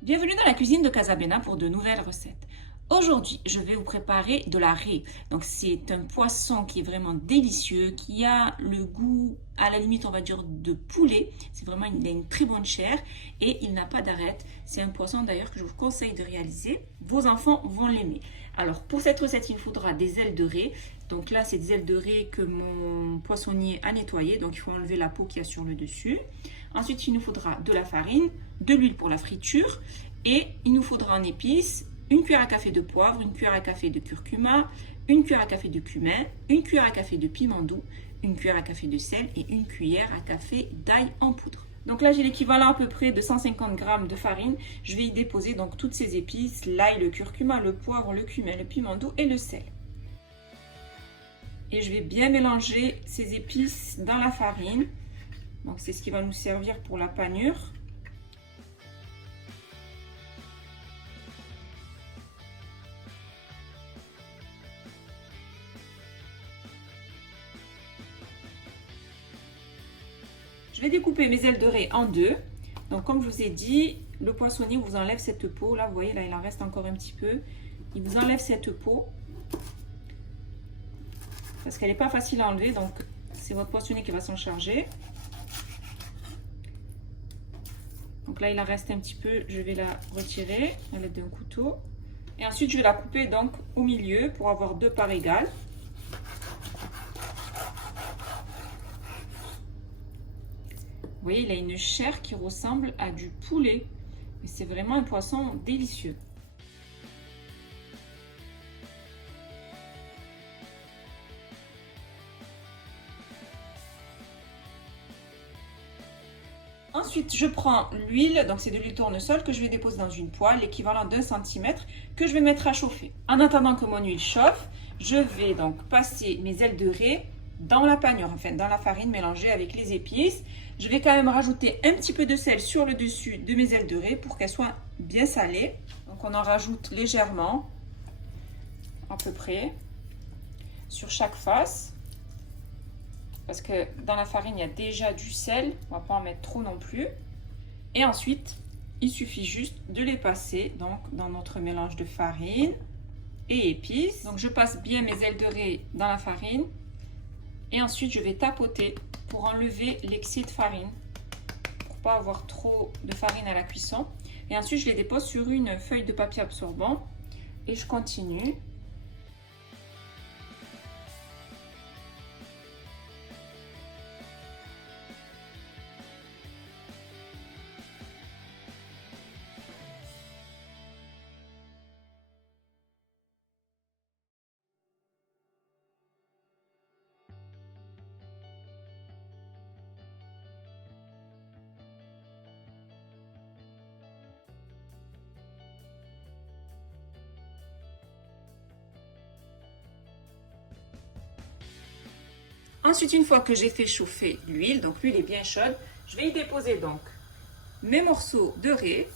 Bienvenue dans la cuisine de Casabena pour de nouvelles recettes. Aujourd'hui, je vais vous préparer de la raie. Donc, c'est un poisson qui est vraiment délicieux, qui a le goût, à la limite, on va dire, de poulet. C'est vraiment, il a une très bonne chair et il n'a pas d'arête. C'est un poisson d'ailleurs que je vous conseille de réaliser. Vos enfants vont l'aimer. Alors, pour cette recette, il faudra des ailes de raie. Donc là, c'est des ailes de raie que mon poissonnier a nettoyées. Donc, il faut enlever la peau qu'il y a sur le dessus. Ensuite, il nous faudra de la farine, de l'huile pour la friture et il nous faudra en épices une cuillère à café de poivre, une cuillère à café de curcuma, une cuillère à café de cumin, une cuillère à café de piment doux, une cuillère à café de sel et une cuillère à café d'ail en poudre. Donc là, j'ai l'équivalent à peu près de 150 g de farine. Je vais y déposer donc toutes ces épices, l'ail, le curcuma, le poivre, le cumin, le piment doux et le sel. Et je vais bien mélanger ces épices dans la farine. Donc c'est ce qui va nous servir pour la panure. Je vais découper mes ailes de raie en deux. Donc comme je vous ai dit, le poissonnier vous enlève cette peau. Là, vous voyez, là, il en reste encore un petit peu. Il vous enlève cette peau. Parce qu'elle n'est pas facile à enlever. Donc c'est votre poissonnier qui va s'en charger. Donc là, il en reste un petit peu. Je vais la retirer à l'aide d'un couteau. Et ensuite, je vais la couper donc au milieu pour avoir deux parts égales. Vous voyez, il a une chair qui ressemble à du poulet. Mais c'est vraiment un poisson délicieux. Ensuite, je prends l'huile, donc c'est de l'huile tournesol que je vais déposer dans une poêle, l'équivalent d'un centimètre, que je vais mettre à chauffer. En attendant que mon huile chauffe, je vais donc passer mes ailes de raie dans la panure, enfin dans la farine mélangée avec les épices. Je vais quand même rajouter un petit peu de sel sur le dessus de mes ailes de raie pour qu'elles soient bien salées. Donc on en rajoute légèrement, à peu près, sur chaque face. Parce que dans la farine, il y a déjà du sel. On ne va pas en mettre trop non plus. Et ensuite, il suffit juste de les passer donc, dans notre mélange de farine et épices. Donc, je passe bien mes ailes de raie dans la farine. Et ensuite, je vais tapoter pour enlever l'excès de farine. Pour ne pas avoir trop de farine à la cuisson. Et ensuite, je les dépose sur une feuille de papier absorbant. Et je continue. Ensuite, une fois que j'ai fait chauffer l'huile, donc l'huile est bien chaude, je vais y déposer donc mes morceaux de raie.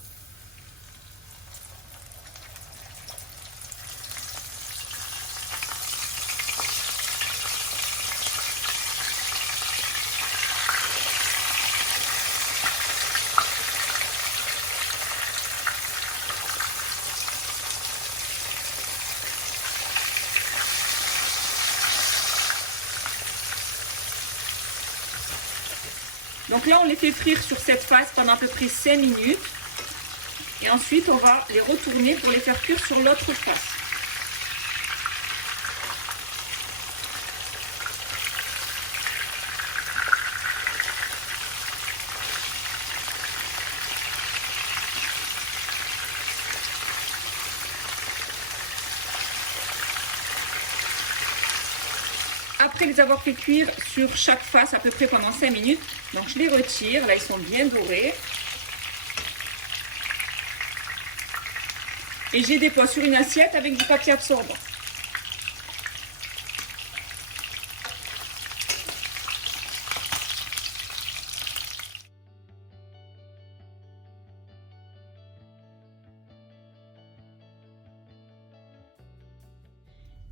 Donc là, on les fait frire sur cette face pendant à peu près 5 minutes. Et ensuite, on va les retourner pour les faire cuire sur l'autre face. Après les avoir fait cuire sur chaque face à peu près pendant 5 minutes, donc je les retire, là ils sont bien dorés. Et je les dépose sur une assiette avec du papier absorbant.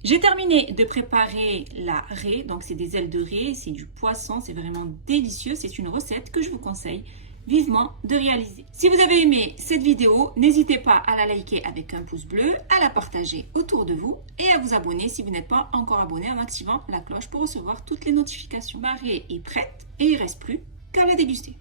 J'ai terminé de préparer la raie, donc c'est des ailes de raie, c'est du poisson, c'est vraiment délicieux, c'est une recette que je vous conseille. vivement de réaliser. Si vous avez aimé cette vidéo, n'hésitez pas à la liker avec un pouce bleu, à la partager autour de vous et à vous abonner si vous n'êtes pas encore abonné en activant la cloche pour recevoir toutes les notifications. Marée est prête et il ne reste plus qu'à la déguster.